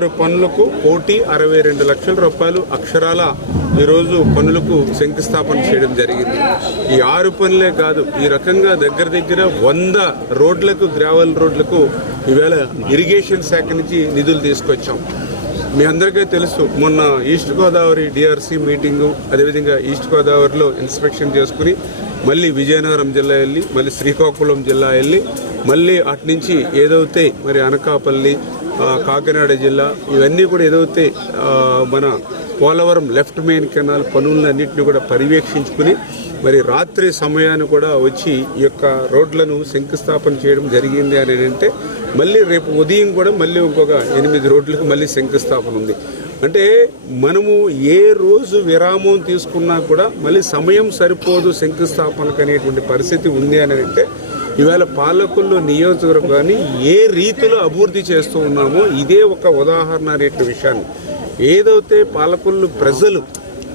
ఆరు పనులకు కోటి అరవై రెండు లక్షల రూపాయలు అక్షరాల ఈరోజు పనులకు శంకుస్థాపన చేయడం జరిగింది. ఈ ఆరు పనులే కాదు ఈ రకంగా దగ్గర దగ్గర వంద రోడ్లకు గ్రావెల్ రోడ్లకు ఈవేళ ఇరిగేషన్ శాఖ నుంచి నిధులు తీసుకొచ్చాం. మీ అందరికీ తెలుసు మొన్న ఈస్ట్ గోదావరి డిఆర్సీ మీటింగు అదేవిధంగా ఈస్ట్ గోదావరిలో ఇన్స్పెక్షన్ చేసుకుని మళ్ళీ విజయనగరం జిల్లా వెళ్ళి మళ్ళీ శ్రీకాకుళం జిల్లా వెళ్ళి మళ్ళీ అటు నుంచి ఏదైతే మరి అనకాపల్లి కాకినాడ జిల్లా ఇవన్నీ కూడా ఏదైతే మన పోలవరం లెఫ్ట్ మెయిన్ కెనాల్ పనులన్నింటినీ కూడా పర్యవేక్షించుకుని మరి రాత్రి సమయాన్ని కూడా వచ్చి ఈ యొక్క రోడ్లను శంకుస్థాపన చేయడం జరిగింది అని అంటే మళ్ళీ రేపు ఉదయం కూడా మళ్ళీ ఇంకొక ఎనిమిది రోడ్లకు మళ్ళీ శంకుస్థాపన ఉంది. అంటే మనము ఏ రోజు విరామం తీసుకున్నా కూడా మళ్ళీ సమయం సరిపోదు శంకుస్థాపనకు అనేటువంటి పరిస్థితి ఉంది అని అంటే ఇవాళ పాలకుల్లో నియోజకవర్గాన్ని ఏ రీతిలో అభివృద్ధి చేస్తూ ఉన్నామో ఇదే ఒక ఉదాహరణ అనేటువంటి విషయాన్ని. ఏదైతే పాలకులు ప్రజలు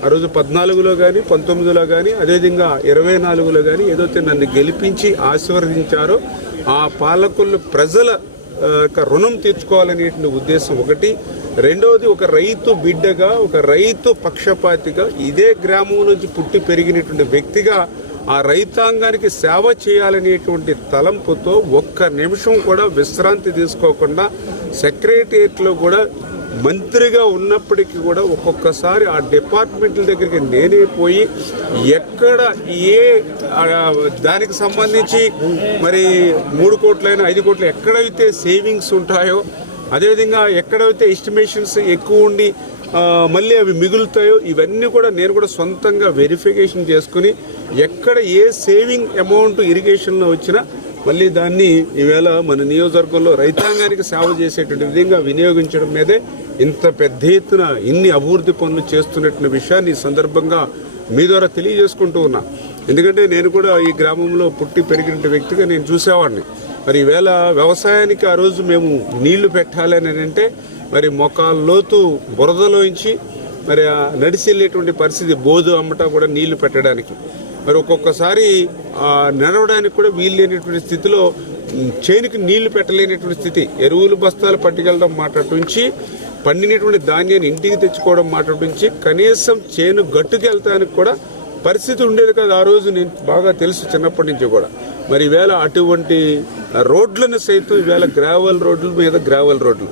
ఆ రోజు పద్నాలుగులో కానీ పంతొమ్మిదిలో కానీ అదేవిధంగా ఇరవై నాలుగులో కానీ ఏదైతే నన్ను గెలిపించి ఆశీర్వదించారో ఆ పాలకులు ప్రజల రుణం తీర్చుకోవాలనేటువంటి ఉద్దేశం ఒకటి. రెండవది ఒక రైతు బిడ్డగా ఒక రైతు పక్షపాతిగా ఇదే గ్రామం నుంచి పుట్టి పెరిగినటువంటి వ్యక్తిగా ఆ రైతాంగానికి సేవ చేయాలనేటువంటి తలంపుతో ఒక్క నిమిషం కూడా విశ్రాంతి తీసుకోకుండా సెక్రటరియట్లో కూడా మంత్రిగా ఉన్నప్పటికీ కూడా ఒక్కొక్కసారి ఆ డిపార్ట్మెంట్ల దగ్గరికి నేనే పోయి ఎక్కడ ఏ దానికి సంబంధించి మరి మూడు కోట్లైనా ఐదు కోట్లు ఎక్కడైతే సేవింగ్స్ ఉంటాయో అదేవిధంగా ఎక్కడైతే ఎస్టిమేషన్స్ ఎక్కువ ఉండి మళ్ళీ అవి మిగులుతాయో ఇవన్నీ కూడా నేను కూడా సొంతంగా వెరిఫికేషన్ చేసుకుని ఎక్కడ ఏ సేవింగ్ అమౌంట్ ఇరిగేషన్లో వచ్చినా మళ్ళీ దాన్ని ఈవేళ మన నియోజకవర్గంలో రైతాంగానికి సేవ చేసేటువంటి విధంగా వినియోగించడం మీదే ఇంత పెద్ద ఎత్తున ఇన్ని అభివృద్ధి పనులు చేస్తున్నటువంటి విషయాన్ని ఈ సందర్భంగా మీ ద్వారా తెలియజేసుకుంటూ ఉన్నా. ఎందుకంటే నేను కూడా ఈ గ్రామంలో పుట్టి పెరిగిన వ్యక్తిగా నేను చూసేవాడిని. మరి ఈవేళ వ్యవసాయానికి ఆ రోజు మేము నీళ్ళు పెట్టాలని అంటే మరి మొక్కల లోతు బురదలోంచి మరి ఆ నడిచి వెళ్ళేటువంటి పరిస్థితి బోధు అమ్మట కూడా నీళ్ళు పెట్టడానికి. మరి ఒక్కొక్కసారి నడవడానికి కూడా వీలు లేనటువంటి స్థితిలో చేనుకి నీళ్ళు పెట్టలేనటువంటి స్థితి ఎరువులు బస్తాలు పట్టుకెళ్ళడం మాట నుంచి పండినటువంటి ధాన్యాన్ని ఇంటికి తెచ్చుకోవడం మాట నుంచి కనీసం చేను గట్టుకెళ్తానికి కూడా పరిస్థితి ఉండేది కాదు. ఆ రోజు నేను బాగా తెలుసు చిన్నప్పటి నుంచి కూడా. మరి వేళ అటువంటి రోడ్లను సైతం ఇవాళ గ్రావెల్ రోడ్ల మీద గ్రావెల్ రోడ్లు.